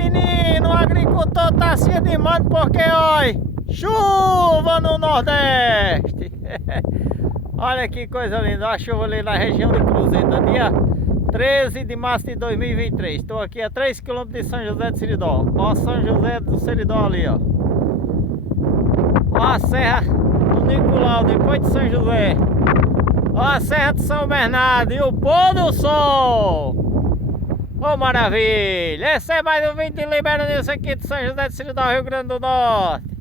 menino, o agricultor tá se animando porque, olha, chuva no Nordeste. Olha que coisa linda, a chuva ali na região de Cruzeta, dia 13 de março de 2023. Estou aqui a 3 km de São José do Seridó. Ó São José do Seridó ali, ó. Ó a Serra do Nicolau, depois de São José. Ó a Serra de São Bernardo e o pôr do sol. Ô, maravilha! Esse é mais um vídeo de Libera News aqui de São José do Seridó, Rio Grande do Norte.